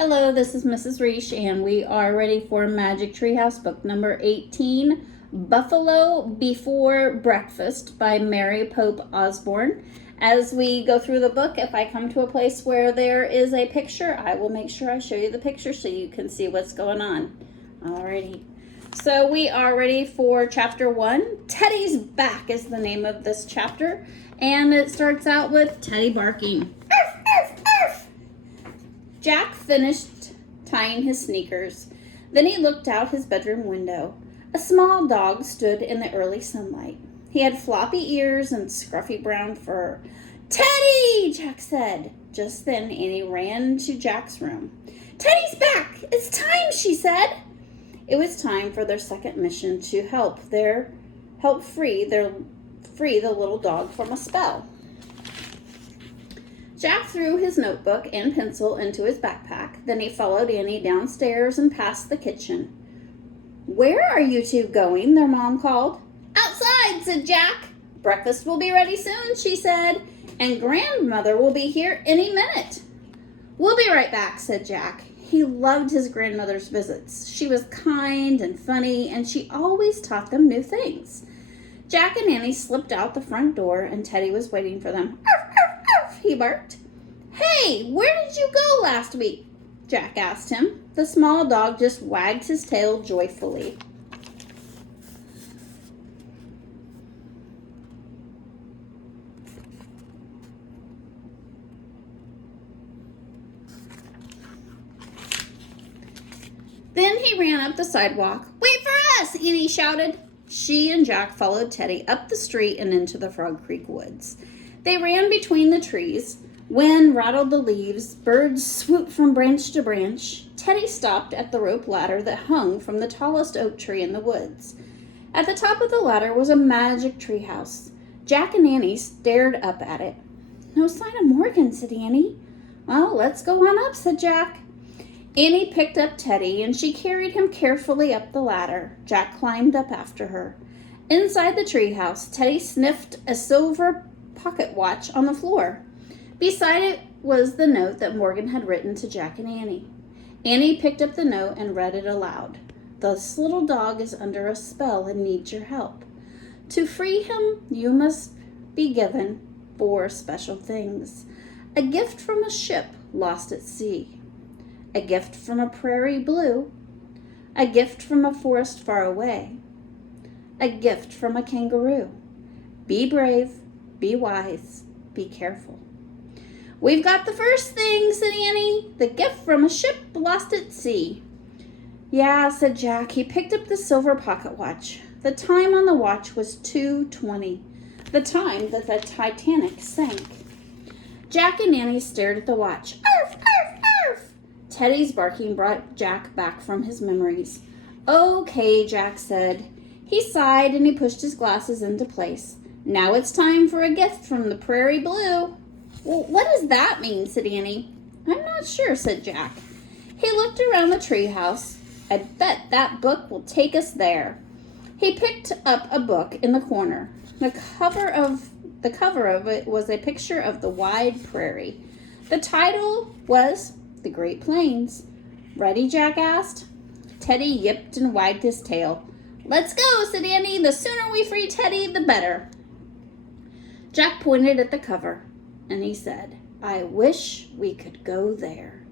Hello, this is Mrs. Reich, and we are ready for Magic Treehouse book number 18, Buffalo Before Breakfast by Mary Pope Osborne. As we go through the book, if I come to a place where there is a picture, I will make sure I show you the picture so you can see what's going on. Alrighty. So we are ready for chapter 1. Teddy's Back is the name of this chapter, and it starts out with Teddy barking. Jack finished tying his sneakers. Then he looked out his bedroom window. A small dog stood in the early sunlight. He had floppy ears and scruffy brown fur. "Teddy!" Jack said. Just then Annie ran to Jack's room. "Teddy's back! It's time," she said. It was time for their second mission to help free the little dog from a spell. Jack threw his notebook and pencil into his backpack. Then he followed Annie downstairs and past the kitchen. "Where are you two going?" their mom called. "Outside," said Jack. "Breakfast will be ready soon," she said, "and grandmother will be here any minute." "We'll be right back," said Jack. He loved his grandmother's visits. She was kind and funny, and she always taught them new things. Jack and Annie slipped out the front door, and Teddy was waiting for them. "Arf, arf, arf," he barked. "Hey, where did you go last week?" Jack asked him. The small dog just wagged his tail joyfully. Then he ran up the sidewalk. "Wait for us!" Annie shouted. She and Jack followed Teddy up the street and into the Frog Creek woods. They ran between the trees. Wind rattled the leaves. Birds swooped from branch to branch. Teddy stopped at the rope ladder that hung from the tallest oak tree in the woods. At the top of the ladder was a magic tree house. Jack and Annie stared up at it. "No sign of Morgan," said Annie. "Well, let's go on up," said Jack. Annie picked up Teddy, and she carried him carefully up the ladder. Jack climbed up after her. Inside the treehouse, Teddy sniffed a silver pocket watch on the floor. Beside it was the note that Morgan had written to Jack and Annie. Annie picked up the note and read it aloud. "This little dog is under a spell and needs your help. To free him, you must be given 4 special things. A gift from a ship lost at sea. A gift from a prairie blue. A gift from a forest far away. A gift from a kangaroo. Be brave, be wise, be careful." "We've got the first thing," said Annie. "The gift from a ship lost at sea." "Yeah," said Jack. He picked up the silver pocket watch. The time on the watch was 2:20, the time that the Titanic sank. Jack and Annie stared at the watch. "Arf, arf, arf!" Teddy's barking brought Jack back from his memories. "Okay," Jack said. He sighed and he pushed his glasses into place. "Now it's time for a gift from the prairie blue." "Well, what does that mean?" said Annie. "I'm not sure," said Jack. He looked around the treehouse. "I bet that book will take us there." He picked up a book in the corner. The cover of it was a picture of the wide prairie. The title was The Great Plains. "Ready?" Jack asked. Teddy yipped and wagged his tail. "Let's go," said Annie. "The sooner we free Teddy, the better." Jack pointed at the cover, and he said, "I wish we could go there."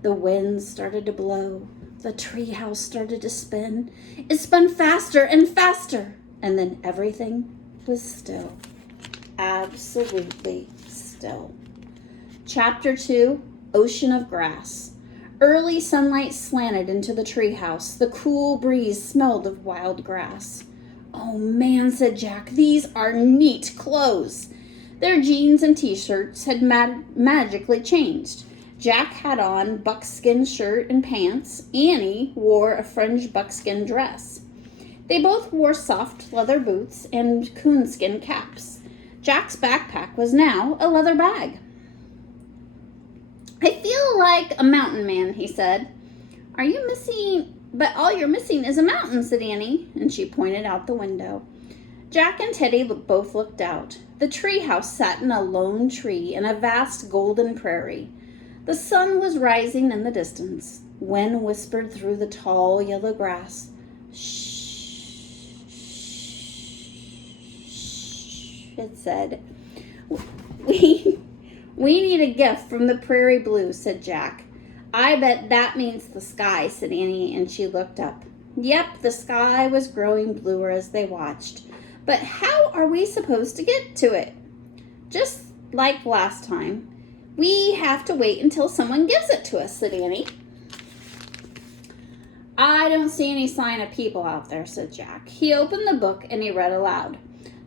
The wind started to blow. The treehouse started to spin. It spun faster and faster, and then everything was still. Absolutely still. Chapter 2, Ocean of Grass. Early sunlight slanted into the treehouse. The cool breeze smelled of wild grass. "Oh man," said Jack, "these are neat clothes." Their jeans and t-shirts had magically changed. Jack had on buckskin shirt and pants. Annie wore a fringed buckskin dress. They both wore soft leather boots and coonskin caps. Jack's backpack was now a leather bag. "I feel like a mountain man," he said. "Are you missing? But all you're missing is a mountain," said Annie, and she pointed out the window. Jack and Teddy both looked out. The treehouse sat in a lone tree in a vast golden prairie. The sun was rising in the distance. Wind whispered through the tall yellow grass. Shh, it said. We need a gift from the prairie blue, said Jack. I bet that means the sky, said Annie, and she looked up. Yep, the sky was growing bluer as they watched. But how are we supposed to get to it? Just like last time. We have to wait until someone gives it to us, said Annie. I don't see any sign of people out there, said Jack. He opened the book and he read aloud.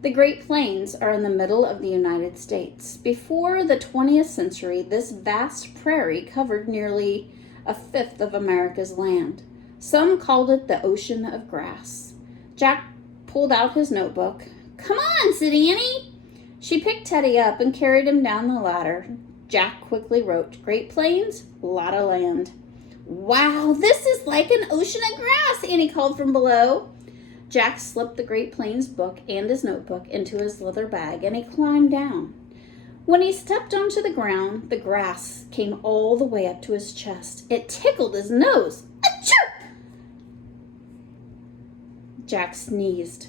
The Great Plains are in the middle of the United States. Before the 20th century, this vast prairie covered nearly a fifth of America's land. Some called it the Ocean of Grass. Jack pulled out his notebook. Come on, said Annie. She picked Teddy up and carried him down the ladder. Jack quickly wrote, Great Plains, lot of land. Wow, this is like an ocean of grass, Annie called from below. Jack slipped the Great Plains book and his notebook into his leather bag, and he climbed down. When he stepped onto the ground, the grass came all the way up to his chest. It tickled his nose. Achoo! Jack sneezed.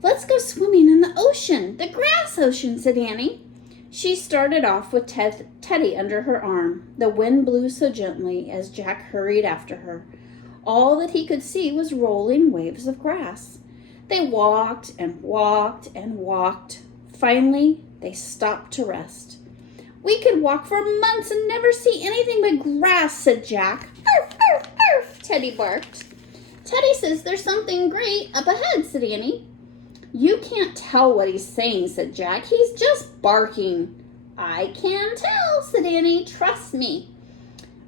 Let's go swimming in the ocean, the grass ocean, said Annie. She started off with Teddy under her arm. The wind blew so gently as Jack hurried after her. All that he could see was rolling waves of grass. They walked and walked and walked. Finally, they stopped to rest. We could walk for months and never see anything but grass, said Jack. Arf, arf, arf, Teddy barked. Teddy says there's something great up ahead, said Annie. You can't tell what he's saying, said Jack. He's just barking. I can tell, said Annie. Trust me.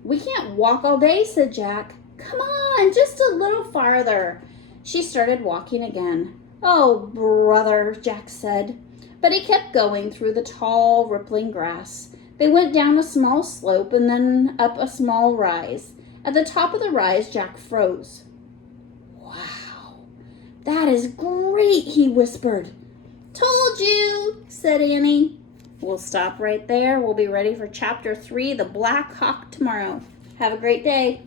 We can't walk all day, said Jack. Come on, just a little farther. She started walking again. Oh, brother, Jack said. But he kept going through the tall, rippling grass. They went down a small slope and then up a small rise. At the top of the rise, Jack froze. Wow, that is great, he whispered. Told you, said Annie. We'll stop right there. We'll be ready for Chapter 3, The Black Hawk, tomorrow. Have a great day.